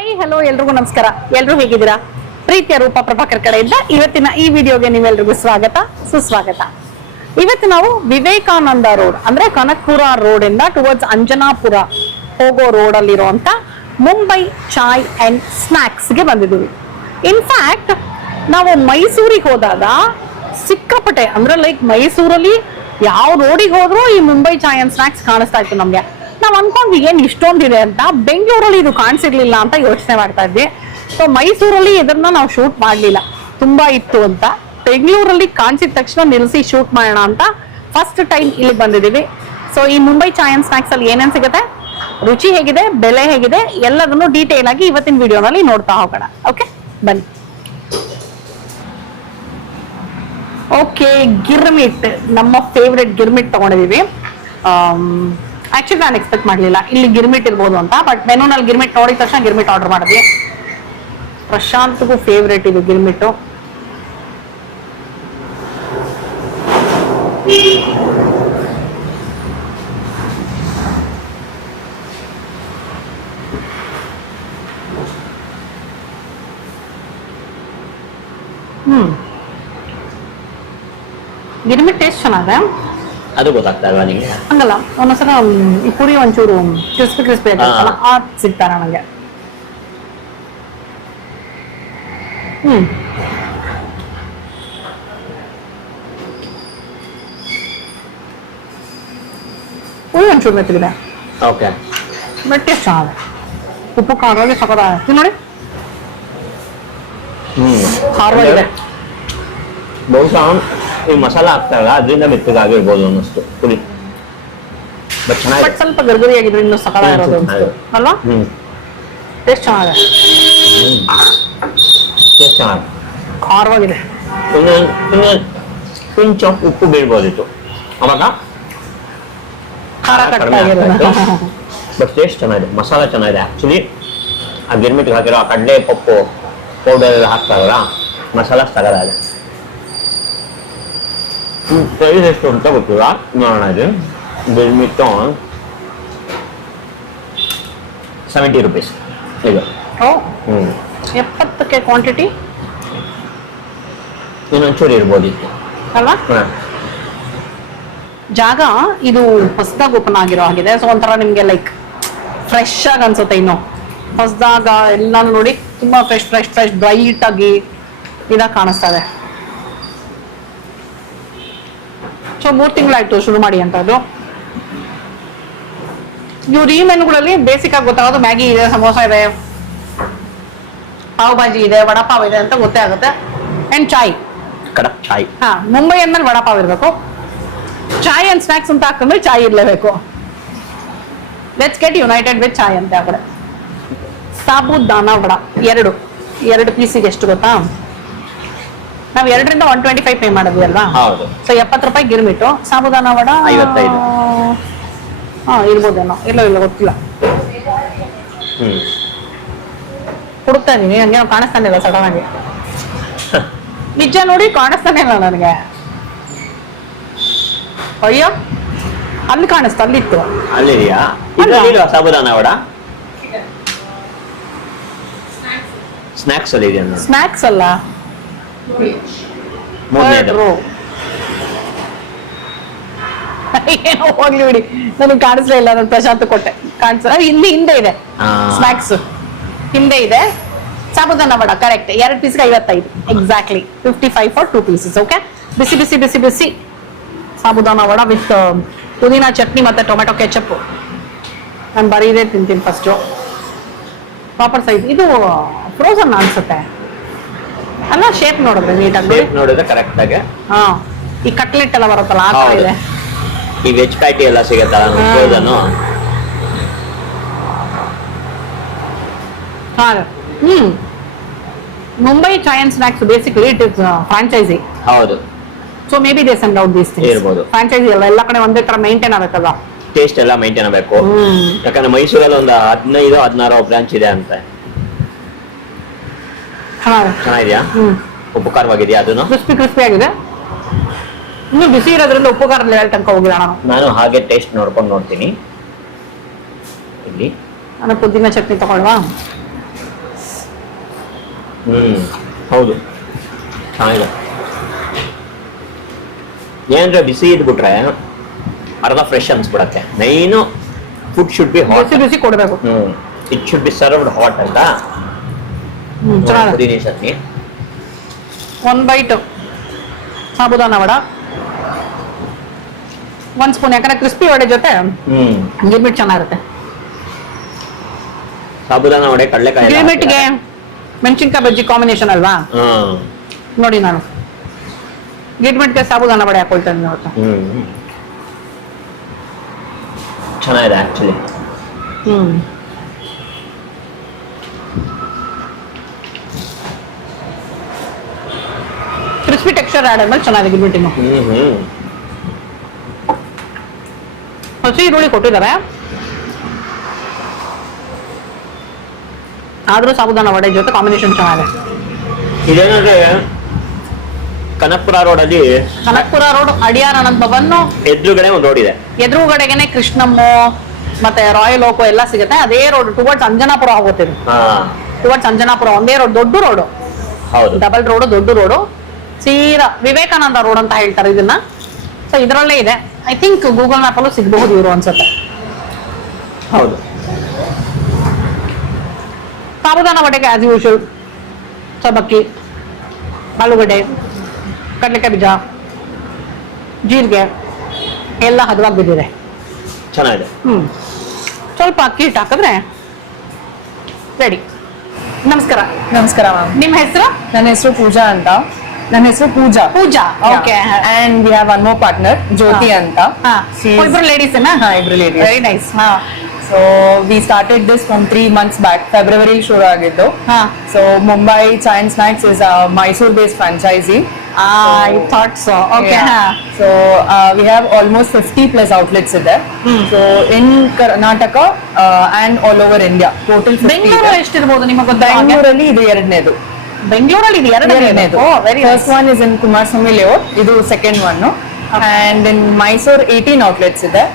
Hi hello ಎಲ್ರಿಗೂ ನಮಸ್ಕಾರ. ಎಲ್ರು ಹೇಗಿದ್ದೀರಾ? ಪ್ರೀತಿಯ ರೂಪ ಪ್ರಭಾಕರ್ ಕಡೆಯಿಂದ ಇವತ್ತಿನ ಈ ವಿಡಿಯೋಗೆ ನೀವೆಲ್ರಿಗೂ ಸ್ವಾಗತ ಸುಸ್ವಾಗತ. ಇವತ್ತು ನಾವು ವಿವೇಕಾನಂದ ರೋಡ್ ಅಂದ್ರೆ ಕನಕಪುರ ರೋಡ್ ಇಂದ ಟುವರ್ಡ್ಸ್ ಅಂಜನಾಪುರ ಹೋಗೋ ರೋಡ್ ಅಲ್ಲಿರುವಂತ ಮುಂಬೈ ಚಾಯ್ ಅಂಡ್ ಸ್ನಾಕ್ಸ್ ಗೆ ಬಂದಿದ್ದೀವಿ. ಇನ್ಫ್ಯಾಕ್ಟ್ ನಾವು ಮೈಸೂರಿಗೆ ಹೋದಾಗ ಸಿಕ್ಕಾಪಟ್ಟೆ ಅಂದ್ರೆ ಲೈಕ್ ಮೈಸೂರಲ್ಲಿ ಯಾವ ರೋಡಿಗೆ ಹೋದ್ರೂ ಈ ಮುಂಬೈ ಚಾಯ್ ಅಂಡ್ ಸ್ನಾಕ್ಸ್ ಕಾಣಿಸ್ತಾ ಇತ್ತು ನಮ್ಗೆ. ನಾವ್ ಅನ್ಕೊಂಡ್ವಿ ಏನ್ ಇಷ್ಟೊಂದಿದೆ ಅಂತ. ಬೆಂಗಳೂರಲ್ಲಿ ಇದು ಕಾಣಿಸಿರ್ಲಿಲ್ಲ ಅಂತ ಯೋಚನೆ ಮಾಡ್ತಾ ಇದ್ವಿ. ಸೊ ಮೈಸೂರಲ್ಲಿ ಇದನ್ನ ನಾವು ಶೂಟ್ ಮಾಡ್ಲಿಲ್ಲ, ತುಂಬಾ ಇತ್ತು ಅಂತ. ಬೆಂಗಳೂರಲ್ಲಿ ಕಾಣಿಸಿದ ತಕ್ಷಣ ನಿಲ್ಸಿ ಶೂಟ್ ಮಾಡೋಣ ಅಂತ ಫಸ್ಟ್ ಟೈಮ್ ಇಲ್ಲಿ ಬಂದಿದೀವಿ. ಸೊ ಈ ಮುಂಬೈ ಚಾಯ್ ಅಂಡ್ ಸ್ನಾಕ್ಸ್ ಅಲ್ಲಿ ಏನೇನ್ ಸಿಗುತ್ತೆ, ರುಚಿ ಹೇಗಿದೆ, ಬೆಲೆ ಹೇಗಿದೆ, ಎಲ್ಲದನ್ನು ಡೀಟೇಲ್ ಆಗಿ ಇವತ್ತಿನ ವಿಡಿಯೋನಲ್ಲಿ ನೋಡ್ತಾ ಹೋಗೋಣ. ಓಕೆ ಬನ್ನಿ. ಓಕೆ, ಗಿರ್ಮಿಟ್, ನಮ್ಮ ಫೇವ್ರೆಟ್ ಗಿರ್ಮಿಟ್ ತಗೊಂಡಿದೀವಿ. ಆಕ್ಚುಲಿ ನಾನು ಎಕ್ಸ್ಪೆಕ್ಟ್ ಮಾಡ್ಲಿಲ್ಲ ಇಲ್ಲಿ ಗಿರ್ಮಿಟ್ ಇರ್ಬೋದು ಅಂತ, ಬಟ್ ಮೆನುನಲ್ಲಿ ಗಿರ್ಮಿಟ್ ನೋಡಿದ ತಕ್ಷಣ ಗಿರ್ಮಿಟ್ ಆರ್ಡರ್ ಮಾಡಿದ್ವಿ. ಪ್ರಶಾಂತ್ಗೂ ಫೇವ್ರೇಟ್ ಇದು ಗಿರ್ಮಿಟ್ಟು. ಗಿರ್ಮಿಟ್ ಟೇಸ್ಟ್ ಚೆನ್ನಾಗಿದೆ. ಅದು ಗೊತ್ತಾಗ್ತಾ ಇಲ್ವಾ ನಿಮಗೆ? ಹಂಗಲ್ಲ, ಒಂದೊಂದ್ಸಲ ಈ ಪುರಿ ಒಂಚೂರು ಕ್ರಿಸ್ಪಿ ಆಗಿರುತ್ತಲ್ಲ ಅದು ಸಿಗ್ತಾರ ನನಗೆ. ಪುರಿ ಒಂಚೂರು ಮೆತ್ತಗಿದೆ. ಓಕೆ, ಬಟ್ ಟೇಸ್ಟ್ ಚೆನ್ನಾಗಿದೆ. ಉಪ್ಪು ಖಾರವಾಗಿ ಸಖತ್ತಾಗಿದೆ ನೋಡಿ. ಖಾರವಾಗಿದೆ. ಬಹುಶಃ ಈ ಮಸಾಲ ಹಾಕ್ತಾರಲ್ಲ ಅದರಿಂದ ಮೆತ್ತಗಾಗಿರ್ಬೋದು ಅನ್ನಿಸ್ತು ಪುರಿ. ಬಟ್ ಬಟ್ ಸ್ವಲ್ಪ ಗರ್ಗರಿ ಆಗಿದ್ರೆ ಇನ್ನು ಸಖತ್ತಾಗಿರೋದು ಅಲ್ವಾ? ಟೇಸ್ಟ್ ಚೆನ್ನಾಗಿದೆ. ಟೇಸ್ಟ್ ಚೆನ್ನಾಗಿ ಖಾರವಾಗಿದೆ. ಪಿಂಚ್ ಆಫ್ ಉಪ್ಪು ಬೀಳ್ಬೋದಿತ್ತು ಅವಾಗ, ಖಾರ ಕಡಿಮೆ ಕಟ್ಟಾಗಿರೋದು. ಬಟ್ ಟೇಸ್ಟ್ ಚೆನ್ನಾಗಿದೆ, ಮಸಾಲ ಚೆನ್ನಾಗಿದೆ. ಆಕ್ಚುಲಿ ಆ ಗಿರ್ಮಿಟ್ಗೆ ಹಾಕಿರೋ ಆ ಕಡಲೆ ಪಪ್ಪು ಪೌಡರ್ ಎಲ್ಲ ಹಾಕ್ತಾರಲ್ಲ, ಮಸಾಲ ತಗಲಾಗಿದೆ. ಪ್ರೈಸ್ ಎಷ್ಟು ಅಂತ ಗೊತ್ತಿಲ್ಲ, ನೋಡೋಣ. ಇದು ಗಿರ್ಮಿಟ್ಟು 70 rupees ಇದು. 70ಕ್ಕೆ ಕ್ವಾಂಟಿಟಿ ಇನ್ನೊಂಚೂರು ಇರ್ಬೋದಿತ್ತು ಅಲ್ವಾ? ಜಾಗ ಇದು ಹೊಸದಾಗಿ ಓಪನ್ ಆಗಿರೋ ಆಗಿದೆ. ಸೊ ಒಂಥರ ನಿಮ್ಗೆ ಲೈಕ್ ಫ್ರೆಶ್ ಆಗಿ ಅನ್ಸುತ್ತೆ. ಇನ್ನು ಹೊಸದಾಗ ಎಲ್ಲ ನೋಡಿ ತುಂಬಾ ಫ್ರೆಶ್ ಫ್ರೆಶ್ ಫ್ರೆಶ್ ಬ್ರೈಟ್ ಆಗಿ ಇದಾಗ ಕಾಣಿಸ್ತಾ ಇದೆ. ಸೊ 3 ತಿಂಗಳಾಯ್ತು ಶುರು ಮಾಡಿ ಅಂತ. ಅದು ಇವ್ರು ಈ ಮೆನುಗಳಲ್ಲಿ ಬೇಸಿಕ್ ಆಗಿ ಗೊತ್ತಾಗೋದು ಮ್ಯಾಗಿ ಇದೆ, ಸಮೋಸ ಇದೆ, ಪಾವ್ ಭಾಜಿ ಇದೆ, ವಡಾಪಾವ್ ಇದೆ ಅಂತ ಗೊತ್ತೇ ಆಗುತ್ತೆ. ಅಂಡ್ ಚಾಯ್, ಕಡಕ್ ಚಾಯ್. ಮುಂಬೈ ಅಂದ್ಮೇಲೆ ವಡಾಪಾವ್ ಇರಬೇಕು. ಚಾಯ್ ಅಂಡ್ ಸ್ನಾಕ್ಸ್ ಅಂತ ಹಾಕಂದ್ರೆ ಚಾಯ್ ಇರಲೇಬೇಕು. ಲೆಟ್ಸ್ ಗೆಟ್ ಯುನೈಟೆಡ್ ವಿತ್ ಚಾಯ್ ಅಂತ. ಆ ಕಡೆ ಸಾಬುದಾನ ವಡ ಎರಡು ಪೀಸಿಗೆ ಎಷ್ಟು ಗೊತ್ತಾ? ನಾವು 2ರಿಂದ 125 ಪೇ ಮಾಡಿದ್ವಿ ಅಲ್ವಾ? ಹೌದು. ಸೊ 70 ರೂಪಾಯಿ ಗಿರ್ಮಿಟ್ಟು. ಸಾಬುದಾನ ವಡ 55. ಇರ್ಬೋದೇನೋ, ಇಲ್ಲ ಗೊತ್ತಿಲ್ಲ. ಹುಡುಕ್ತಾ ಇದೀನಿ, ಹಂಗೆ ಕಾಣಿಸ್ತಾನೆ ಇಲ್ಲ ಸಡನ್ ಆಗಿ. ನಿಜ ನೋಡಿ ಕಾಣಿಸ್ತಾನೆ ಇಲ್ಲ ನನಗೆ. ಅಯ್ಯೋ, ಅಲ್ಲಿ ಕಾಣಿಸ್ತಾ, ಅಲ್ಲಿತ್ತು. ಅಲ್ಲಿದೆಯಾ? ಸಾಬುದಾನ ವಡ ಸ್ನಾಕ್ಸ್ ಅಲ್ಲಿ ಇದೆಯಾ? ಸ್ನಾಕ್ಸ್ ಅಲ್ಲ, ಮೂರನೇದು. ಏನೋ ಹೋಗ್ಲಿ ಬಿಡಿ, ನನಗೆ ಕಾಣಿಸ್ಲೇ ಇಲ್ಲ. ನಾನು ಪ್ರಶಾಂತ್ ಕೊಟ್ಟೆ, ಕಾಣಿಸ ಹಿಂದೆ ಇದೆ ಸ್ನಾಕ್ಸ್, ಹಿಂದೆ ಇದೆ ಸಾಬುದಾನ ವಡ. ಕರೆಕ್ಟ್, 2 ಪೀಸ್ಗೆ 55 ಎಕ್ಸಾಕ್ಟ್ಲಿ. 55 for 2 pieces. ಓಕೆ, ಬಿಸಿ ಬಿಸಿ ಬಿಸಿ ಬಿಸಿ ಸಾಬುದಾನ ವಡ ವಿತ್ ಪುದೀನಾ ಚಟ್ನಿ ಮತ್ತೆ ಟೊಮೆಟೊ ಕೆಚಪ್. ನಾನು ಬರೀ ಇದೇ ತಿಂತೀನಿ ಫಸ್ಟು. Proper size. ಇದು ಫ್ರೋಸನ್ ಅನ್ಸುತ್ತೆ ಅಲ್ಲ? ಶೇಪ್ ನೋಡಿದ್ರೆ ನೀಟಾಗಿ ನೋಡಿದ್ರೆ ಕರೆಕ್ಟ್ ಆಗಿ. ಈ ಕಟ್ಲೆಟ್ ಎಲ್ಲ ಬರುತ್ತಲ್ಲ ಆ ತರ ಇದೆ. ಈ ವೆಜ್ ಪ್ಯಾಟಿ ಎಲ್ಲ ಸಿಗುತ್ತಲ್ಲ frozen. Mumbai chai and snacks basically it is franchise. ಹೌದು. So maybe they send out these things. ಇರ್ಬೋದು. ಫ್ರಾಂಚೈಸಿ ಅಲ್ಲ, ಎಲ್ಲ ಕಡೆ ಒಂದೇ ತರ ಮೇಂಟೈನ್ ಆಗಬೇಕಲ್ಲ, ಟೇಸ್ಟ್ ಎಲ್ಲ ಮೇಂಟೈನ್ ಆಗಬೇಕು. ಯಾಕಂದ್ರೆ ಮೈಸೂರಲ್ಲಿ ಒಂದು 15-16 ಬ್ರಾಂಚ್ ಇದೆ ಅಂತ. ಚೆನ್ನಾಗಿದ್ಯಾ? ಉಪ್ಪು ಖಾರವಾಗಿದೆಯಾ? ಅದನ್ನು ಕ್ರಿಸ್ಪಿ ಆಗಿದೆ. ಇನ್ನು ಬಿಸಿ ಇರೋದ್ರಿಂದ ಉಪ್ಪು ಖಾರ ಲೆವೆಲ್ ತನಕ ಹೋಗಿಲ್ಲ. ನಾನು ಹಾಗೆ ಟೇಸ್ಟ್ ನೋಡ್ಕೊಂಡು ನೋಡ್ತೀನಿ. ಇಲ್ಲಿ ನಾನು ಪುದೀನ ಚಟ್ನಿ ತಗೊಳ್ವಾ? ಹೌದು ಚೆನ್ನಾಗಿದೆ. ಏನಂದ್ರೆ ಬಿಸಿ ಇದ್ಬಿಟ್ರೆ ಅರ್ಧ ಫ್ರೆಶ್ ಅನ್ಸ್ಬಿಡತ್ತೆ. Main food should be hot. ಬಿಸಿ ಬಿಸಿ ಕೊಡ್ಬೇಕು. It should be served hot ಅಂತ. ಚೆನ್ನಾಗಿದೆ. ಪುದೀನ ಚಟ್ನಿ. 1 bite sabudana vada, 1 spoon. ಯಾಕಂದ್ರೆ ಕ್ರಿಸ್ಪಿ ವಡೆ ಜೊತೆ ಗಿರ್ಮಿಟ್ ಚೆನ್ನಾಗಿರುತ್ತೆ. ಸಾಬುದಾನ ವಡೆ ಕಡಲೆಕಾಯಿ ಗಿರ್ಮಿಟ್ಗೆ ಮೆಣಸಿನ್ಕಾಯಿ ಬಜ್ಜಿ ಕಾಂಬಿನೇಷನ್ ಅಲ್ವಾ? ನೋಡಿ ನಾನು ಗಿರ್ಮಿಟ್ಗೆ ಸಾಬುದಾನ ವಡೆ ಹಾಕೊಳ್ತೇನೆ ಇವತ್ತು. ಚೆನ್ನಾಗಿದೆ ಆಕ್ಚುಲಿ. ಕ್ರಿಸ್ಪಿ ಟೆಕ್ಸ್ಚರ್ ಆಡ್ ಆದ್ಮೇಲೆ ಚೆನ್ನಾಗಿದೆ ಗಿರ್ಮಿಟ್ಟಿನ. ಹಸಿ ಈರುಳ್ಳಿ ಕೊಟ್ಟಿದ್ದಾರೆ, ಆದ್ರೂ ಸಾಬುದಾನ ವಡೆ ಜೊತೆ ಕಾಂಬಿನೇಷನ್ ಚೆನ್ನಾಗಿದೆ. ಇದೇನಂದ್ರೆ ಕನಕಪುರ ರೋಡ್ ಅಲ್ಲಿ, ಕನಕಪುರ ರೋಡ್ ಅಡಿಯಾರ್ ಅನಂತ್ ಭವನ್ ಎದುರುಗಡೆ ಒಂದು ರೋಡ್ ಇದೆ. ಎದುರುಗಡೆಗೆನೆ ಕೃಷ್ಣಮ್ಮು ಮತ್ತೆ ರಾಯಲ್ ಓಕೋ ಎಲ್ಲ ಸಿಗುತ್ತೆ. ಅದೇ ರೋಡ್ ಟುವರ್ಡ್ಸ್ ಅಂಜನಾಪುರ ಹೋಗುತ್ತೆ. ಟುವರ್ಡ್ಸ್ ಅಂಜನಾಪುರ ಒಂದೇ ರೋಡ್, ದೊಡ್ಡ ರೋಡ್. ಹೌದು, ಡಬಲ್ ರೋಡ್, ದೊಡ್ಡ ರೋಡ್. ಸೀರಾ ವಿವೇಕಾನಂದ ರೋಡ್ ಅಂತ ಹೇಳ್ತಾರೆ ಇದನ್ನ. ಸೊ ಇದರಲ್ಲೇ ಇದೆ. ಐ ಥಿಂಕ್ ಗೂಗಲ್ ಮ್ಯಾಪ್ ಅಲ್ಲೂ ಸಿಗಬಹುದು ಇವರು ಅನ್ಸುತ್ತೆ. ಹೌದು. ಸಾಬುದಾನ ವಡೆಗೆ ಆಸ್ ಯೂಶುವಲ್ ಸಬ್ಬಕ್ಕಿ, ಆಲೂಗಡ್ಡೆ, ಕಡಲೆಕಾಯಿ ಬೀಜ, ಜೀರಿಗೆ ಎಲ್ಲ ಹದವಾಗಿ ಬಿದ್ದಿದೆ. ಚೆನ್ನಾಗಿದೆ. ಸ್ವಲ್ಪ ಅಕ್ಕಿ ಹಿಟ್ಟು ಹಾಕಿದ್ರೆ ರೆಡಿ. ನಮಸ್ಕಾರ. ನಮಸ್ಕಾರ ಮ್ಯಾಮ್. ನಿಮ್ಮ ಹೆಸರು? ನನ್ನ ಹೆಸರು ಪೂಜಾ ಅಂತ. ನನ್ನ ಹೆಸರು Pooja. Pooja, okay. And we have one more partner Jyothi ಅಂತ. ಇಬ್ರು ಲೇಡೀಸ್? ಇಬ್ರು ladies. Very nice. So we started this from 3 months back. February ಶುರು ಆಗಿದ್ದು. So Mumbai chai and snacks is Mysore based franchise. I thought so. Okay. Yeah. So we have almost 50+ outlets there. So in Karnataka and all over India. Total 50. Bengaluru ಎಷ್ಟಿರ್ಬೋದು ನಿಮಗೆ ಗೊತ್ತಾ? ಬೆಂಗಳೂರಲ್ಲಿ ಇದು ಎರಡನೇದು. ಬೆಂಗಳೂರಲ್ಲಿ ಇದು ಎರಡನೇದು. First one is in Kumaraswamy Layout. ಇದು second one. And in Mysore 18 outlets ಇದೆ.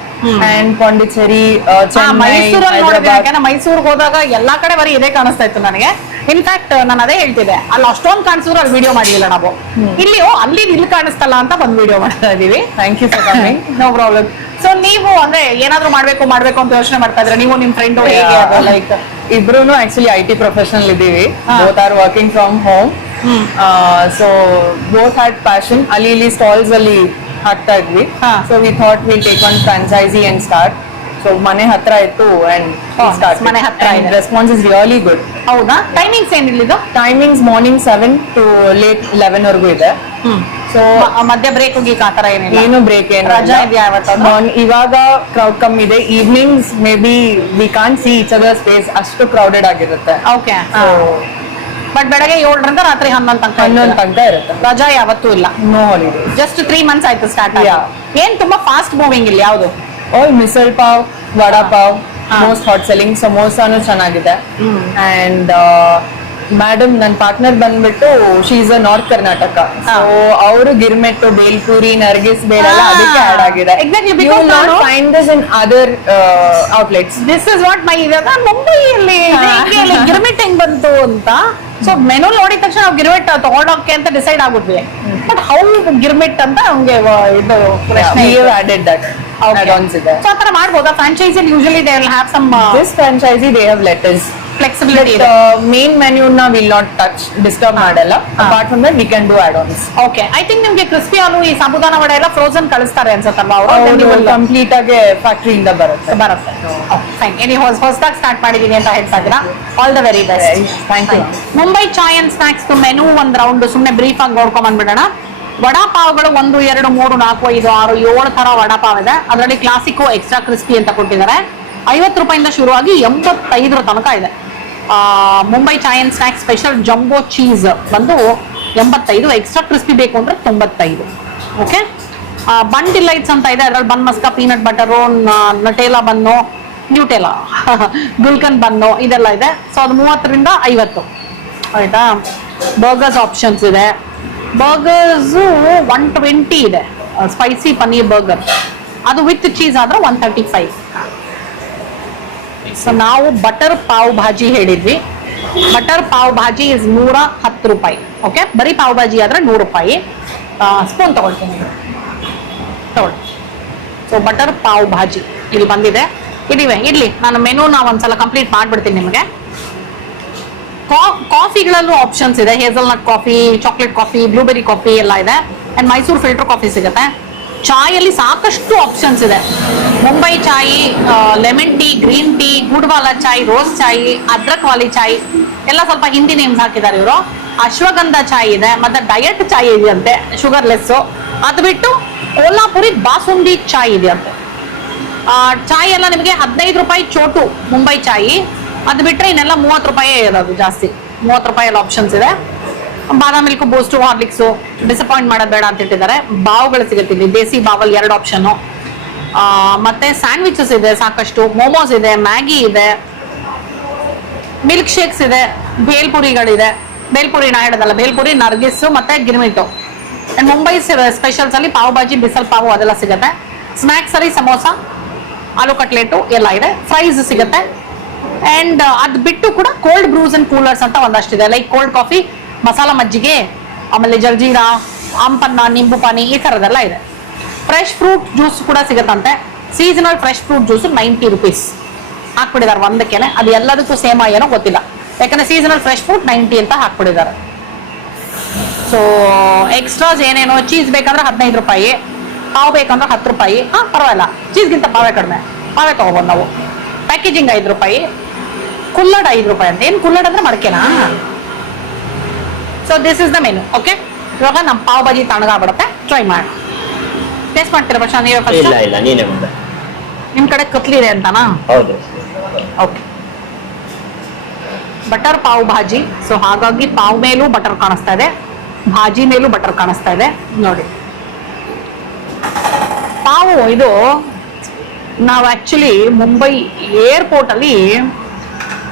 And Pondicherry, Chennai, ಮೈಸೂರಲ್ಲಿ ನೋಡಿದ್ರೆ, Hyderabad. ಯಾಕಂದ್ರೆ ಮೈಸೂರಿಗೆ ಹೋದಾಗ ಎಲ್ಲಾ ಕಡೆ ಬರೀ ಇದೇ ಕಾಣಿಸ್ತಾ ಇತ್ತು ನನಗೆ. ಇನ್ಫ್ಯಾಕ್ಟ್ ನಾನು ಅದೇ ಹೇಳ್ತಿದ್ದೆ, ಅಲ್ಲಿ ಅಷ್ಟೊಂದು ಕಾಣಿಸಿದ್ರು ಅಲ್ಲಿ ವಿಡಿಯೋ ಮಾಡಿಲ್ಲ ನಾವು. ಇಲ್ಲಿ ಕಾಣಿಸ್ತಲ್ಲ ಅಂತ ಬಂದು ವಿಡಿಯೋ ಮಾಡ್ತಾ ಇದೀವಿ. Thank you for coming. No problem. So ನೀವು ಅಂದ್ರೆ ಏನಾದ್ರು ಮಾಡ್ಬೇಕು ಅಂತ ಯೋಚನೆ ಮಾಡ್ತಾ ಇದ್ರೆ ನೀವು ನಿಮ್ ಫ್ರೆಂಡ್ ಹೇಗೆ? ಲೈಕ್ ಇಬ್ರು ಆಕ್ಚುಲಿ IT ಪ್ರೊಫೆಷನಲ್ ಇದೀವಿ. Both are working from home. So both had passion. ಅಲ್ಲಿ ಸ್ಟಾಲ್ಸ್ ಅಲ್ಲಿ ಹಾಕ್ತಾ ಇದ್ವಿ. So we thought we'll take one franchisee and start. So ಮನೆ ಹತ್ರ ಇತ್ತು and we started. ಮನೆ ಹತ್ರ ಇದೆ. Response is really good. ಹೌದಾ? Timings ಏನಿಲ್ಲಿದು? Timings morning 7 to late 11 ವರೆಗೂ ಇದೆ. ಸೊ ಮಧ್ಯ ಬ್ರೇಕ್ ಹೋಗಿ ಆ ತರ ಏನಿಲ್ಲ? ಏನು ಬ್ರೇಕ್ ಏನು ರಜಾ ಇದೆಯಾ ಇವತ್ತು? ಇವಾಗ ಕ್ರೌಡ್ ಕಮ್ಮಿ ಇದೆ. Evenings maybe we can't see each other space, ಅಷ್ಟು ಕ್ರೌಡೆಡ್ ಆಗಿರುತ್ತೆ. ಓಕೆ. ಬಟ್ ಬೆಳಗ್ಗೆ 7ರಿಂದ ರಾತ್ರಿ 11 ತನಕ ಇರುತ್ತೆ. ರಜಾ ಯಾವತ್ತೂ ಇಲ್ಲ. No holiday. ಜಸ್ಟ್ 3 months ಆಯ್ತು ಸ್ಟಾರ್ಟ್ ಆಗಿ. Yeah. ಏನ್ ತುಂಬಾ ಫಾಸ್ಟ್ ಮೂವಿಂಗ್ ಇಲ್ಲಿ ಯಾವುದು? All misal pav, vada pav, most hot selling. ಸಮೋಸಾನು ಚೆನ್ನಾಗಿದೆ. ಅಂಡ್ ಮೇಡಮ್ ನನ್ನ ಪಾರ್ಟ್ನರ್ ಬಂದ್ಬಿಟ್ಟು she is a north Karnataka. So ಅವರು ಗಿರ್ಮೆಟ್ಟು, ಬೇಲ್ಪುರಿ, ನರ್ಗಿಸ್ ಬೇಳೆಲ್ಲ ಅದಕ್ಕೆ ಆಡ್ ಆಗಿದೆ. Exactly, You because will not ನಾನು find this in other outlets. This is what my ಇವಾಗ ಮುಂಬೈಯಲ್ಲಿ ಗಿರ್ಮಿಟ್ ಹೆಂಗ್ ಬಂತು ಅಂತ. ಸೊ ಮೆನು ನೋಡಿದ ತಕ್ಷಣ ನಾವು ಗಿರ್ಮಿಟ್ ತಗೊಂಡೋಕೆ ಅಂತ ಡಿಸೈಡ್ ಆಗ್ಬಿಟ್ವಿ. ಬಟ್ ಹೌ ಗಿರ್ಮಿಟ್ ಅಂತ ನಮ್ಗೆ ಇದು ಪ್ರಶ್ನೆ. We have added that add-ons ಇದೆ. ಸೊ ಆತರ ಮಾಡ್ಬೋದಾ? Franchise usually they will have some This franchisee they have letters. Flexibility But ಇದೆ. main menu na will not touch, disturb ಮಾಡಲ್ಲ. Apart from that we can do add-ons. Okay. I think ನಿಮ್ಗೆ crispy ಆಲೂ, ಈ ಸಾಬುದಾನ ವಡೆ ಎಲ್ಲ frozen ಕಳಿಸ್ತಾರೆ ಅನ್ಸತ್ತಲ್ವಾ ಅವರು? Complete ಆಗಿ factory ಇಂದ ಬರುತ್ತೆ. ಫೈನ್. ಏನಿ ಹೊಸದಾಗಿ ಸ್ಟಾರ್ಟ್ ಮಾಡಿದೀನಿ ಅಂತ ಹೇಳ್ತಾ ಇದ್ದೀರಾ? All the very best. Thank you. Mumbai chai and snacks menu ಒಂದ್ ರೌಂಡ್ ಸುಮ್ಮನೆ ಬ್ರೀಫ್ ಆಗಿ ನೋಡ್ಕೊಂಡ್ ಬಂದ್ಬಿಡೋಣ. ವಡಾ ಪಾವ್ಗಳು 1, 2, 3, 4, 5, 6, 7 ತರ ವಡಾ ಪಾವ್ ಇದೆ. ಅದರಲ್ಲಿ ಕ್ಲಾಸಿಕೋ, ಎಕ್ಸ್ಟ್ರಾ ಕ್ರಿಸ್ಪಿ ಅಂತ ಕೊಟ್ಟಿದ್ದಾರೆ. 50 ರೂಪಾಯಿಂದ ಶುರುವಾಗಿ 85 ತನಕ ಇದೆ. Mumbai chai and snacks special jumbo cheese ಬಂದು 85, ಎಕ್ಸ್ಟ್ರಾ ಕ್ರಿಸ್ಪಿ ಬೇಕು ಅಂದ್ರೆ 95. ಓಕೆ. ಬನ್ ಡಿಲೈಟ್ಸ್ ಅಂತ ಇದೆ. ಅದ್ರಲ್ಲಿ ಬನ್ ಮಸ್ಕಾ, ಪೀನಟ್ ಬಟರು, ನಟೇಲಾ ಬನ್ನು, ನ್ಯೂಟೆಲಾ, ಗುಲ್ಕನ್ ಬನ್ನು ಇದೆಲ್ಲ ಇದೆ. ಸೊ ಅದು 30ರಿಂದ 50 ಆಯ್ತಾ. ಬರ್ಗರ್ಸ್ ಆಪ್ಷನ್ಸ್ ಇದೆ. ಬರ್ಗರ್ಸು 120 ಇದೆ. ಸ್ಪೈಸಿ ಪನ್ನೀರ್ ಬರ್ಗರ್ ಅದು ವಿತ್ ಚೀಸ್ ಆದ್ರೆ 135. ಸೊ ನಾವು ಬಟರ್ ಪಾವ್ ಭಾಜಿ ಹೇಳಿದ್ವಿ. ಬಟರ್ ಪಾವ್ ಭಾಜಿ ಇಸ್ 110 ರೂಪಾಯಿ. ಓಕೆ, ಬರೀ ಪಾವ್ ಭಾಜಿ ಆದ್ರೆ 100 ರೂಪಾಯಿ. ಸ್ಪೂನ್ ತಗೊಳ್ತೀನಿ, ತಗೊಳ್ಳಿ. ಸೊ ಬಟರ್ ಪಾವ್ ಭಾಜಿ ಇಲ್ಲಿ ಬಂದಿದೆ. ಇರ್ಲಿ, ನಾನು ಮೆನುನ ಒಂದ್ಸಲ ಕಂಪ್ಲೀಟ್ ಮಾಡ್ಬಿಡ್ತೀನಿ ನಿಮಗೆ. ಕಾಫಿಗಳಲ್ಲೂ ಆಪ್ಷನ್ಸ್ ಇದೆ. Hazelnut coffee, chocolate coffee, blueberry coffee ಎಲ್ಲ ಇದೆ. ಅಂಡ್ ಮೈಸೂರು ಫಿಲ್ಟರ್ ಕಾಫಿ ಸಿಗುತ್ತೆ. ಚಾಯಲ್ಲಿ ಸಾಕಷ್ಟು ಆಪ್ಷನ್ಸ್ ಇದೆ. ಮುಂಬೈ ಚಾಯ್, ಲೆಮನ್ ಟೀ, ಗ್ರೀನ್ ಟೀ, ಗುಡ್ವಾಲ ಚಾಯ್, ರೋಸ್ ಚಾಯ್, ಅದ್ರಕ್ ವಾಲಿ ಚಾಯ್ ಎಲ್ಲ ಸ್ವಲ್ಪ ಹಿಂದಿ ನೇಮ್ಸ್ ಹಾಕಿದ್ದಾರೆ ಇವರು. ಅಶ್ವಗಂಧ ಚಾಯ್ ಇದೆ, ಮತ್ತೆ ಡಯಟ್ ಚಾಯ್ ಇದೆಯಂತೆ, ಶುಗರ್ಲೆಸ್. ಅದು ಬಿಟ್ಟು ಕೋಲ್ಹಾಪುರಿ ಬಾಸುಂದಿ ಚಾಯ್ ಇದೆಯಂತೆ. ಚಾಯ್ ಎಲ್ಲ ನಿಮಗೆ 15 ರೂಪಾಯಿ ಚೋಟು ಮುಂಬೈ ಚಾಯ್. ಅದು ಬಿಟ್ಟರೆ ಇನ್ನೆಲ್ಲ 30 ರೂಪಾಯಿ ಇರೋದು ಜಾಸ್ತಿ. 30 ರೂಪಾಯಿ ಎಲ್ಲ ಆಪ್ಷನ್ಸ್ ಇದೆ. ಬಾದಾಮ್ ಮಿಲ್ಕ್, ಬೂಸ್ಟು, ಹಾರ್ಲಿಕ್ಸು ಡಿಸಪಾಯಿಂಟ್ ಮಾಡೋದು ಬೇಡ ಅಂತ ಇಟ್ಟಿದ್ದಾರೆ. ಬಾವುಗಳು ಸಿಗುತ್ತೆ ಇಲ್ಲಿ, ದೇಸಿ ಬಾವಲ್ 2 ಆಪ್ಷನ್ನು. ಮತ್ತೆ ಸ್ಯಾಂಡ್ವಿಚಸ್ ಇದೆ ಸಾಕಷ್ಟು, ಮೋಮೋಸ್ ಇದೆ, ಮ್ಯಾಗಿ ಇದೆ, ಮಿಲ್ಕ್ ಶೇಕ್ಸ್ ಇದೆ, ಭೇಲ್ಪುರಿಗಳಿದೆ. ಭೇಲ್ಪುರಿ ನಾ ಹೇಳೋದಲ್ಲ, ಭೇಲ್ಪುರಿ, ನರ್ಗಿಸ್ಸು ಮತ್ತೆ ಗಿರ್ಮಿಟು. ಅಂಡ್ ಮುಂಬೈ ಸ್ಪೆಷಲ್ಸ್ ಅಲ್ಲಿ ಪಾವ್ ಭಾಜಿ, ಬಿಸಲ್ ಪಾವು ಅದೆಲ್ಲ ಸಿಗುತ್ತೆ. ಸ್ನಾಕ್ಸ್ ಅಲ್ಲಿ ಸಮೋಸ, ಆಲೂ ಕಟ್ಲೆಟು ಎಲ್ಲ ಇದೆ. ಫ್ರೈಸ್ ಸಿಗುತ್ತೆ. ಅಂಡ್ ಅದು ಬಿಟ್ಟು ಕೂಡ ಕೋಲ್ಡ್ ಬ್ರೂಸ್ ಅಂಡ್ ಕೂಲರ್ಸ್ ಅಂತ ಒಂದಷ್ಟಿದೆ. ಲೈಕ್ ಕೋಲ್ಡ್ ಕಾಫಿ, ಮಸಾಲ ಮಜ್ಜಿಗೆ, ಆಮೇಲೆ ಜಲ್ಜೀರಾ, ಆಂಪನ್ನ, ನಿಂಬು ಪಾನಿ, ಈ ಥರದ್ದೆಲ್ಲ ಇದೆ. ಫ್ರೆಶ್ ಫ್ರೂಟ್ ಜ್ಯೂಸ್ ಕೂಡ ಸಿಗುತ್ತಂತೆ. Seasonal fresh fruit juice 90 rupees ಹಾಕ್ಬಿಟ್ಟಿದ್ದಾರೆ ಒಂದಕ್ಕೇನೆ. ಅದು ಎಲ್ಲದಕ್ಕೂ ಸೇಮ್ ಏನೋ ಗೊತ್ತಿಲ್ಲ, ಯಾಕಂದ್ರೆ ಸೀಸನಲ್ ಫ್ರೆಶ್ ಫ್ರೂಟ್ 90 ಅಂತ ಹಾಕ್ಬಿಟ್ಟಿದ್ದಾರೆ. ಸೊ ಎಕ್ಸ್ಟ್ರಾಸ್ ಏನೇನೋ, ಚೀಸ್ ಬೇಕಂದ್ರೆ 15 ರೂಪಾಯಿ, ಪಾವ್ ಬೇಕಂದ್ರೆ 10 ರೂಪಾಯಿ. ಪರವಾಗಿಲ್ಲ, ಚೀಸ್ಗಿಂತ ಪಾವೇ ಕಡಿಮೆ. ಪಾವೇ ತಗೋಬೋದು ನಾವು. ಪ್ಯಾಕೇಜಿಂಗ್ 5 ರೂಪಾಯಿ, ಕುಲ್ಲಡ್ 5 ರೂಪಾಯಿ ಅಂತ. ಏನು ಕುಲ್ಲಡ್ ಅಂದ್ರೆ ಮಡಕೆನಾ? So this is the menu. Okay, ಇವಾಗ ನಮ್ಮ ಪಾವ್ ಭಾಜಿ ತಣ್ಣಗಾಗ್ಬಿಡುತ್ತೆ. ಟ್ರೈ ಮಾಡಿ ಟೇಸ್ಟ್ ಮಾಡ್ತೀರಾ ಪ್ರಶಾಂತ್? ನೀವೇ ಫಸ್ಟ್? ಇಲ್ಲ, ನೀನೇ ಮುಂದೆ. ನಿಮ್ಮ ಕಡೆ ಕತ್ಲಿದೆ ಅಂತನಾ? ಹೌದು. Okay, butter pav bhaji. So ಹಾಗಾಗಿ ಪಾವ್ ಮೇಲೂ ಬಟರ್ ಕಾಣಿಸ್ತಾ ಇದೆ, ಭಾಜಿ ಮೇಲೂ ಬಟರ್ ಕಾಣಿಸ್ತಾ ಇದೆ. ನೋಡಿ, ಪಾವು ಇದು ನಾವು ಆಕ್ಚುಲಿ ಮುಂಬೈ ಏರ್ಪೋರ್ಟ್ ಅಲ್ಲಿ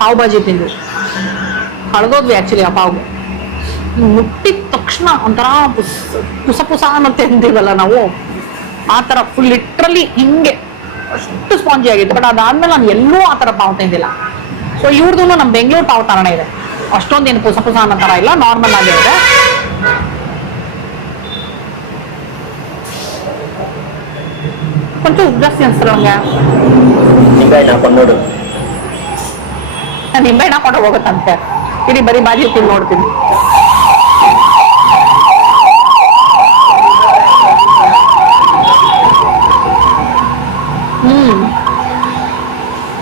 ಪಾವ್ ಭಾಜಿ ತಿಂದ್ವಿ, ಕಳೆದೋದ್ವಿ ಆಕ್ಚುಲಿ. ಆ ಪಾವ್ ಮುಟ್ಟಿದ ತಕ್ಷಣ ಒಂಥರ ಪುಸ ಪುಸ ಅನ್ನತ್ತೆ ಅಂತೀವಲ್ಲ ನಾವು, ಆ ಥರ ಫುಲ್ ಲಿಟ್ರಲಿ ಹಿಂಗೆ ಅಷ್ಟು ಸ್ಪಾಂಜಿ ಆಗಿತ್ತು. ಬಟ್ ಅದಾದ್ಮೇಲೆ ನಾನು ಎಲ್ಲೂ ಆ ಥರ ಪಾವ್ ತಿಂದಿಲ್ಲ. ಸೊ ಇವ್ರದ್ದು ನಮ್ಮ ಬೆಂಗಳೂರು ಪಾವ್ ಥರನೇ ಇದೆ, ಅಷ್ಟೊಂದೇನು ಪುಸ ಪುಸ ಅನ್ನೋ ಥರ ಇಲ್ಲ, ನಾರ್ಮಲ್ ಆಗಿರುತ್ತೆ. ಕೊಂಚ ಜಾಸ್ತಿ ಅನ್ಸ್ತಾರೆ ಅವ್ನಿಗೆ. ನಿಂಬೆಹಣ್ಣು ಹಾಕೊಂಡು ನೋಡು. ನಾನು ನಿಂಬೆಹಣ್ಣು ಹಾಕೊಂಡು ಹೋಗುತ್ತಂತೆ. ಇಡೀ ಬರೀ ಬಾಜಿ ತಿಂದು ನೋಡ್ತೀನಿ.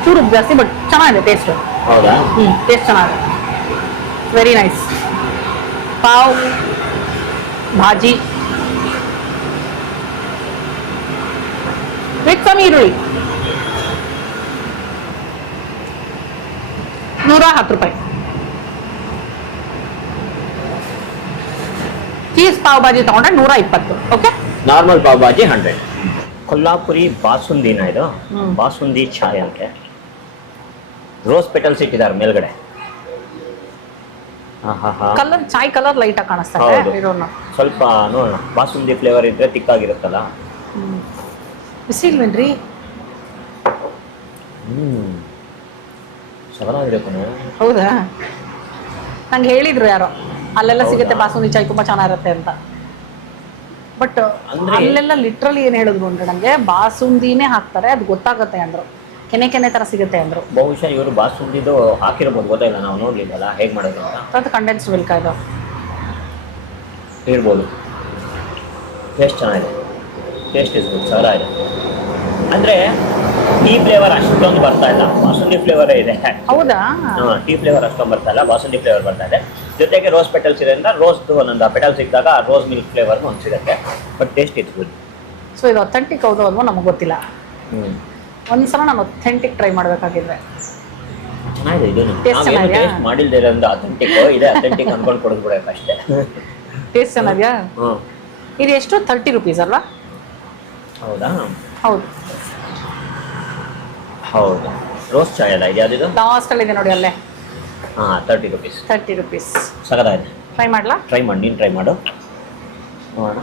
ಚೂರು ಜಾಸ್ತಿ, ಬಟ್ ಚೆನ್ನಾಗಿದೆ ಟೇಸ್ಟ್. ಹೌದಾ? ಟೇಸ್ಟ್ ಚೆನ್ನಾಗಿದೆ, very nice. Pav bhaji with some ಈರುಳ್ಳಿ 110 ರೂಪಾಯಿ. ಚೀಸ್ ಪಾವ್ ಭಾಜಿ ತಗೊಂಡ್ರೆ 120. Okay, normal pav bhaji 100. ಕೊಲ್ಹಾಪುರಿ ಬಾಸುಂದಿನ ಇದು, ಬಾಸುಂದಿ ಚಾಯ್ ಅಂತೆ. ರೋಸ್ ಪೆಟಲ್ಸ್ ಇಟ್ಟಿದ್ದಾರೆ ಮೇಲ್ಗಡೆ. ಕಲರ್ ಚಾಯ್ ಕಲರ್ ಲೈಟ್ ಆಗಿ ಕಾಣಿಸ್ತಾ ಹೌದು. ಇದೆ. ಇರೋಣ ಸ್ವಲ್ಪ ನೋಡೋಣ, ಬಾಸುಂದಿ ಫ್ಲೇವರ್ ಇದ್ರೆ ತಿಕ್ಕಾಗಿರುತ್ತಲ್ಲ. ಬಿಸಿಲ್ವೇನ್ರಿ? ಸಗಲಾಗಿರುತ್ತೆ. ಹೌದಾ? ನಂಗೆ ಹೇಳಿದ್ರು ಯಾರೋ, ಅಲ್ಲೆಲ್ಲ ಸಿಗುತ್ತೆ ಬಾಸುಂದಿ ಚಾಯ್ ತುಂಬಾ ಚೆನ್ನಾಗಿರುತ್ತೆ ಅಂತ. ಬಟ್ ಅಂದ್ರೆ ಅಲ್ಲೆಲ್ಲ ಲಿಟ್ರಲಿ ಏನ್ ಹೇಳಿದ್ರು ಅಂದ್ರೆ ನಂಗೆ ಬಾಸುಂದಿನೇ ಹಾಕ್ತಾರೆ, ಅದು ಗೊತ್ತಾಗುತ್ತೆ ಅಂದ್ರು. ಕೆನೆ ಕೆನೆ ತರ ಸಿಗುತ್ತೆ ಅಂದ್ರು. ಬಹುಶಃ ಇವರು ಬಾಸುಂದಿದು ಹಾಕಿರ್ಬೋದು, ಗೊತ್ತಾಯಿಲ್ಲ, ನಾವು ನೋಡ್ಲಿಲ್ಲಲ್ಲ ಹೇಗೆ ಮಾಡೋದು ಅಂತ. ಅದು ಕಂಡೆನ್ಸ್ಡ್ ಮಿಲ್ಕ್ ಇದು ಇರ್ಬೋದು. ಟೇಸ್ಟ್ ಚೆನ್ನಾಗಿದೆ, ಟೇಸ್ಟ್ ಇಸ್ ಗುಡ್, ಸರ ಇದೆ. ಅಂದರೆ ಟೀ ಫ್ಲೇವರ್ ಅಷ್ಟೊಂದು ಬರ್ತಾ ಇಲ್ಲ, ಬಾಸುಂದಿ ಫ್ಲೇವರೇ ಇದೆ. ಹೌದಾ? ಟೀ ಫ್ಲೇವರ್ ಅಷ್ಟೊಂದು ಬರ್ತಾ ಇಲ್ಲ, ಬಾಸುಂದಿ ಫ್ಲೇವರ್ ಬರ್ತಾ ಇದೆ. ಜೊತೆಗೆ ರೋಸ್ ಪೆಟಲ್ಸ್ ಇದರಿಂದ ರೋಸ್ದು ಒಂದೊಂದು ಪೆಟಲ್ ಸಿಕ್ಕಿದಾಗ ರೋಸ್ ಮಿಲ್ಕ್ ಫ್ಲೇವರ್ನು ಒಂದು ಸಿಗುತ್ತೆ. But taste it's good. So ಇದು ಅಥೆಂಟಿಕ್ ಹೌದು ಅಲ್ವೋ ನಮಗೆ ಗೊತ್ತಿಲ್ಲ. ಒಂದ್ಸಲ ನಾನು ಅಥೆಂಟಿಕ್ ಟ್ರೈ ಮಾಡಬೇಕಾಗಿದ್ರೆ. ಚೆನ್ನಾಗಿದೆ ಇದು. ಟೇಸ್ಟ್ ಚೆನ್ನಾಗಿದೆಯಾ? ಟೇಸ್ಟ್ ಮಾಡಿಲ್ದೇ ಇರೋದು ಅಥೆಂಟಿಕ್ ಇದೆ, ಅಥೆಂಟಿಕ್ ಅನ್ಕೊಂಡು ಕೊಡ್ಬಿಡಬೇಕು ಅಷ್ಟೇ. ಟೇಸ್ಟ್ ಚೆನ್ನಾಗಿದೆಯಾ? ಇದು ಎಷ್ಟು? 30 ರೂಪೀಸ್ ಅಲ್ವಾ? ಹೌದಾ? ಹೌದು ಹೌದು. ರೋಸ್ ಚಾಯ್ ಅಲ್ಲ ಇದು? ಯಾವ್ದಿದು? ಲಾಸ್ಟಲ್ಲಿ ಇದೆ ನೋಡಿ ಅಲ್ಲೇ. 30 ರೂಪೀಸ್. 30 ರೂಪೀಸ್. ಸಗದಾಗಿದೆ. ಟ್ರೈ ಮಾಡ್ಲಾ? ಟ್ರೈ ಮಾಡಿ, ನೀನು ಟ್ರೈ ಮಾಡು ನೋಡೋಣ.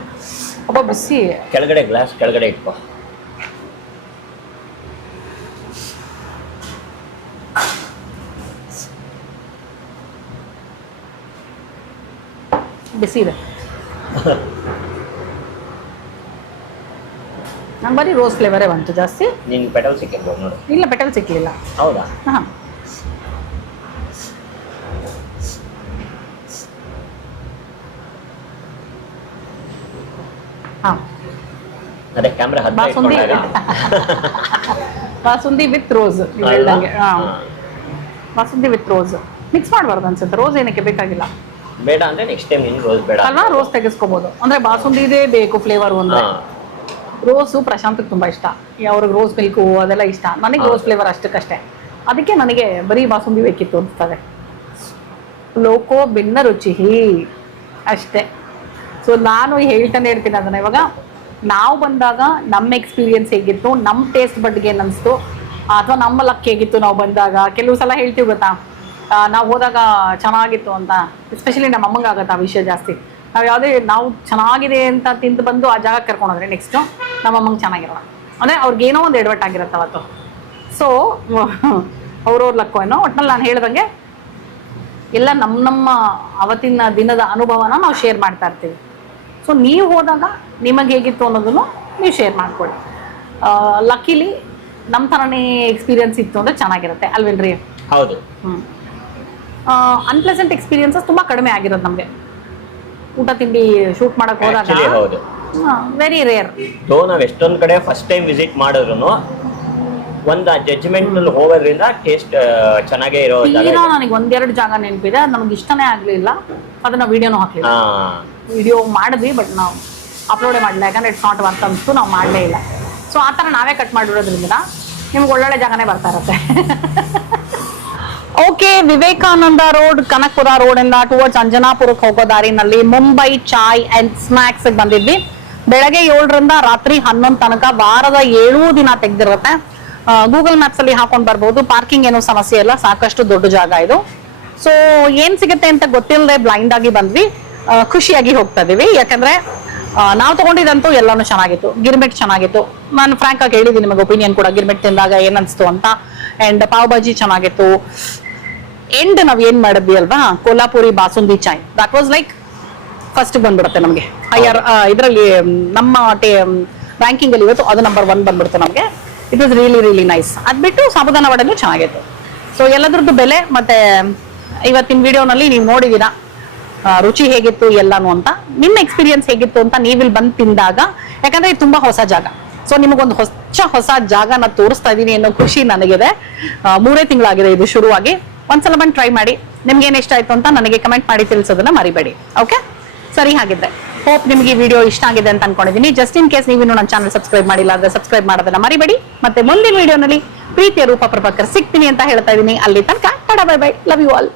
ಅಬ್ಬಾ ಬಿಸಿ. ಕೆಳಗಡೆ ಗ್ಲಾಸ್ ಕೆಳಗಡೆ ಇಟ್ಕೋ. ಬಿಸಿ ಇದೆ. ನಂಗೆ ಬರೀ ರೋಸ್ ಫ್ಲೇವರೇ ಬಂತು ಜಾಸ್ತಿ. ನಿನ್ಗೆ ಪೆಟಲ್ ಸಿಕ್ಕಿರ್ಬೋದು ನೋಡು. ಇಲ್ಲ ಪೆಟಲ್ ಸಿಕ್ಕಲಿಲ್ಲ. ಹೌದಾ? ಹಾಂ ಹಾಂ ಅದೇ ಕ್ಯಾಮ್ರಾ ಹತ್ರ ಬಾಸುಂದಿ ಬಾಸುಂದಿ ವಿತ್ ರೋಸ್ ನೀವು ಹೇಳ್ದಂಗೆ. ಹಾಂ ಬಾಸುಂದಿ ವಿತ್ ರೋಸ್ ಮಿಕ್ಸ್ ಮಾಡಬಾರ್ದು ಅನ್ಸುತ್ತೆ. ರೋಸ್ ಏನಕ್ಕೆ ಬೇಕಾಗಿಲ್ಲ. ಬೇಡ ಅಂದ್ರೆ ನೆಕ್ಸ್ಟ್ ಟೈಮ್ ನೀನು ರೋಸ್ ಬೇಡ ಅಲ್ವಾ, ರೋಸ್ ತೆಗೆಸ್ಕೋಬಹುದು. ಅಂದ್ರೆ ಬಾಸುಂದಿದೇ ಬೇಕು ಫ್ಲೇವರ್ ಒಂದು. ರೋಸು ಪ್ರಶಾಂತಕ್ಕೆ ತುಂಬಾ ಇಷ್ಟ. ಅವ್ರಿಗೆ ರೋಸ್ ಮಿಲ್ಕು ಅದೆಲ್ಲ ಇಷ್ಟ. ನನಗೆ ರೋಸ್ ಫ್ಲೇವರ್ ಅಷ್ಟಕ್ಕಷ್ಟೇ. ಅದಕ್ಕೆ ನನಗೆ ಬರೀ ಬಾಸುಂದಿ ಬೇಕಿತ್ತು ಅನಿಸ್ತದೆ. ಲೋಕೋ ಭಿನ್ನ ರುಚಿ ಅಷ್ಟೇ. ಸೊ ನಾನು ಹೇಳ್ತಾನೆ ಇರ್ತೀನಿ ಅದನ್ನ. ಇವಾಗ ನಾವು ಬಂದಾಗ ನಮ್ಮ ಎಕ್ಸ್ಪೀರಿಯನ್ಸ್ ಹೇಗಿತ್ತು, ನಮ್ಮ ಟೇಸ್ಟ್ ಬಡ್ಗೆ ಏನು ಅನಿಸ್ತು, ಅಥವಾ ನಮ್ಮ ಲಕ್ ಹೇಗಿತ್ತು ನಾವು ಬಂದಾಗ. ಕೆಲವು ಸಲ ಹೇಳ್ತೀವಿ ಗೊತ್ತಾ, ನಾವು ಹೋದಾಗ ಚೆನ್ನಾಗಿತ್ತು ಅಂತ. ಎಸ್ಪೆಷಲಿ ನಮ್ಮ ಅಮ್ಮಂಗೆ ಆಗುತ್ತೆ ಆ ವಿಷಯ ಜಾಸ್ತಿ. ನಾವು ಚೆನ್ನಾಗಿದೆ ಅಂತ ತಿಂದು ಬಂದು ಆ ಜಾಗಕ್ಕೆ ಕರ್ಕೊಂಡೋದ್ರೆ ನೆಕ್ಸ್ಟು ನಮ್ಮ ಅಮ್ಮಂಗೆ ಚೆನ್ನಾಗಿರೋಣ. ಅಂದರೆ ಅವ್ರಿಗೇನೋ ಒಂದು ಎಡವಟ್ ಆಗಿರುತ್ತೆ ಅವತ್ತು. ಸೊ ಅವ್ರವ್ರ ಲಕ್ಕೋ ಏನೋ. ಒಟ್ನಲ್ಲಿ ನಾನು ಹೇಳ್ದಂಗೆ ಎಲ್ಲ ನಮ್ಮ ಅವತ್ತಿನ ದಿನದ ಅನುಭವನ ನಾವು ಶೇರ್ ಮಾಡ್ತಾ ಇರ್ತೀವಿ. ಸೊ ನೀವು ಹೋದಾಗ ನಿಮಗೆ ಹೇಗಿತ್ತು ಅನ್ನೋದನ್ನು ನೀವು ಶೇರ್ ಮಾಡ್ಕೊಳ್ಳಿ. ಲಕ್ಕಿಲಿ ನಮ್ಮ ಥರನೇ ಎಕ್ಸ್ಪೀರಿಯನ್ಸ್ ಇತ್ತು ಅಂದರೆ ಚೆನ್ನಾಗಿರುತ್ತೆ ಅಲ್ವೇನ್ರಿ? ಹೌದು. ಅನ್ಪ್ಲೆಸೆಂಟ್ ಎಕ್ಸ್ಪೀರಿಯನ್ಸಸ್ ತುಂಬ ಕಡಿಮೆ ಆಗಿರೋದು ನಮಗೆ ಊಟ ತಿಂಡಿ ಶೂಟ್ ಮಾಡಕ್ಕೆ ಹೋದಾಗ. ಹೌದು, ವೆರಿ ರೇರ್. ನಾವು ಎಷ್ಟೊಂದು ಕಡೆ ಫಸ್ಟ್ ಟೈಮ್ ವಿಸಿಟ್ ಮಾಡಿದ್ರು ಒಂದು ಜಡ್ಜ್ಮೆಂಟ್ ನಲ್ಲಿ ಹೋಗೋದ್ರಿಂದ ಟೇಸ್ಟ್ ಚೆನ್ನಾಗೇ ಇರೋ ತೀರಾ ನನಗೆ ಒಂದೆರಡು ಜಾಗ ನೆನಪಿದೆ. ಅದು ನಮ್ಗೆ ಇಷ್ಟನೇ ಆಗಲಿಲ್ಲ. ಅದನ್ನ ವಿಡಿಯೋನು ಹಾಕಲಿಲ್ಲ. ವಿಡಿಯೋ ಮಾಡಿದ್ವಿ ಬಟ್ ನಾವು ಅಪ್ಲೋಡೇ ಮಾಡಲಿಲ್ಲ. ಯಾಕಂದ್ರೆ ಇಟ್ಸ್ ನಾಟ್ ವರ್ತ್ ಅನ್ಸ್ತು, ನಾವು ಮಾಡಲೇ ಇಲ್ಲ. ಸೊ ಆ ಥರ ನಾವೇ ಕಟ್ ಮಾಡಿರೋದ್ರಿಂದ ನಿಮ್ಗೆ ಒಳ್ಳೊಳ್ಳೆ ಜಾಗನೇ ಬರ್ತಾ ಇರುತ್ತೆ. Okay, Vivekananda road, Kanakapura road ಇಂದ ಟುವರ್ಡ್ಸ್ ಅಂಜನಾಪುರಕ್ಕೆ ಹೋಗೋ ದಾರಿನಲ್ಲಿ ಮುಂಬೈ ಚಾಯ್ ಅಂಡ್ ಸ್ನಾಕ್ಸ್ ಬಂದಿದ್ವಿ. ಬೆಳಗ್ಗೆ 7ರಿಂದ ರಾತ್ರಿ 11 ತನಕ ವಾರದ 7 ದಿನ ತೆಗ್ದಿರುತ್ತೆ. ಗೂಗಲ್ ಮ್ಯಾಪ್ಸ್ ಅಲ್ಲಿ ಹಾಕೊಂಡ್ ಬರ್ಬೋದು. ಪಾರ್ಕಿಂಗ್ ಏನೋ ಸಮಸ್ಯೆ ಇಲ್ಲ, ಸಾಕಷ್ಟು ದೊಡ್ಡ ಜಾಗ ಇದು. ಸೊ ಏನ್ ಸಿಗುತ್ತೆ ಅಂತ ಗೊತ್ತಿಲ್ಲದೆ ಬ್ಲೈಂಡ್ ಆಗಿ ಬಂದ್ವಿ. ಖುಷಿಯಾಗಿ ಹೋಗ್ತಾ ಇದೀವಿ. ಯಾಕಂದ್ರೆ ನಾವು ತಗೊಂಡಿದಂತೂ ಎಲ್ಲಾನು ಚೆನ್ನಾಗಿತ್ತು. ಗಿರ್ಮಿಟ್ ಚೆನ್ನಾಗಿತ್ತು. ನಾನು ಫ್ರಾಂಕ್ ಆಗಿ ಹೇಳಿದ್ದೀನಿ ನಿಮಗೆ ಒಪಿನಿಯನ್ ಕೂಡ ಗಿರ್ಮಿಟ್ ತಿಂದಾಗ ಏನ್ ಅನ್ಸ್ತು ಅಂತ. ಅಂಡ್ ಪಾವ್ ಭಾಜಿ ಚೆನ್ನಾಗಿತ್ತು. ಎಂಡ್ ನಾವ್ ಏನ್ ಮಾಡಿದ್ವಿ ಅಲ್ವಾ, ಕೊಲ್ಹಾಪುರಿ ಬಾಸುಂದಿ ಚಾಯ್, ದಟ್ ವಾಸ್ ಲೈಕ್ ಫಸ್ಟ್ ಬಂದ್ಬಿಡುತ್ತೆ ನಮಗೆ ಹೈಯರ್ ಇದರಲ್ಲಿ ನಮ್ಮ ರ್ಯಾಂಕಿಂಗ್ ಅಲ್ಲಿ. ಇವತ್ತು ಅದು ನಂಬರ್ 1 ಬಂದ್ಬಿಡ್ತು ನಮಗೆ. It was really really nice. ಅದ್ ಬಿಟ್ಟು ಸಾಬುದಾನ ವಡೆನೂ ಚೆನ್ನಾಗಿತ್ತು. ಸೊ ಎಲ್ಲದ್ರದ್ದು ಬೆಲೆ ಮತ್ತೆ ಇವತ್ತಿನ ವಿಡಿಯೋನಲ್ಲಿ ನೀವು ನೋಡಿದೀರಾ ರುಚಿ ಹೇಗಿತ್ತು ಎಲ್ಲಾನು ಅಂತ. ನಿಮ್ಮ ಎಕ್ಸ್ಪೀರಿಯನ್ಸ್ ಹೇಗಿತ್ತು ಅಂತ ನೀವಿಲ್ಲಿ ಬಂದು ತಿಂದಾಗ. ಯಾಕಂದ್ರೆ ಇದು ತುಂಬಾ ಹೊಸ ಜಾಗ. ಸೊ ನಿಮಗೊಂದು ಹೊಸ ಜಾಗನ ತೋರಿಸ್ತಾ ಇದೀನಿ ಅನ್ನೋ ಖುಷಿ ನನಗಿದೆ. 3 ತಿಂಗಳಾಗಿದೆ ಇದು ಶುರುವಾಗಿ. ಒಂದ್ಸಲ ಬಂದು ಟ್ರೈ ಮಾಡಿ. ನಿಮ್ಗೆ ಏನ್ ಇಷ್ಟ ಆಯ್ತು ಅಂತ ನನಗೆ ಕಮೆಂಟ್ ಮಾಡಿ ತಿಳಿಸೋದನ್ನ ಮರಿಬೇಡಿ. ಓಕೆ, ಸರಿ. ಹಾಗಿದ್ರೆ ಹೋಪ್ ನಿಮ್ಗೆ ಈ ವಿಡಿಯೋ ಇಷ್ಟ ಆಗಿದೆ ಅಂತ ಅನ್ಕೊಂಡಿದ್ದೀನಿ. ಜಸ್ಟ್ ಇನ್ ಕೇಸ್ ನೀವು ನನ್ನ ಚಾನಲ್ ಸಬ್ಸ್ಕ್ರೈಬ್ ಮಾಡಿಲ್ಲ ಅಂದ್ರೆ ಸಬ್ಸ್ಕ್ರೈಬ್ ಮಾಡೋದನ್ನ ಮರಿಬೇಡಿ. ಮತ್ತೆ ಮುಂದಿನ ವಿಡಿಯೋನಲ್ಲಿ ಪ್ರೀತಿಯ ರೂಪ ಪ್ರಭಾಕರ್ ಸಿಗ್ತೀನಿ ಅಂತ ಹೇಳ್ತಾ ಇದ್ದೀನಿ. ಅಲ್ಲಿ ತನಕ bye bye. Love you all.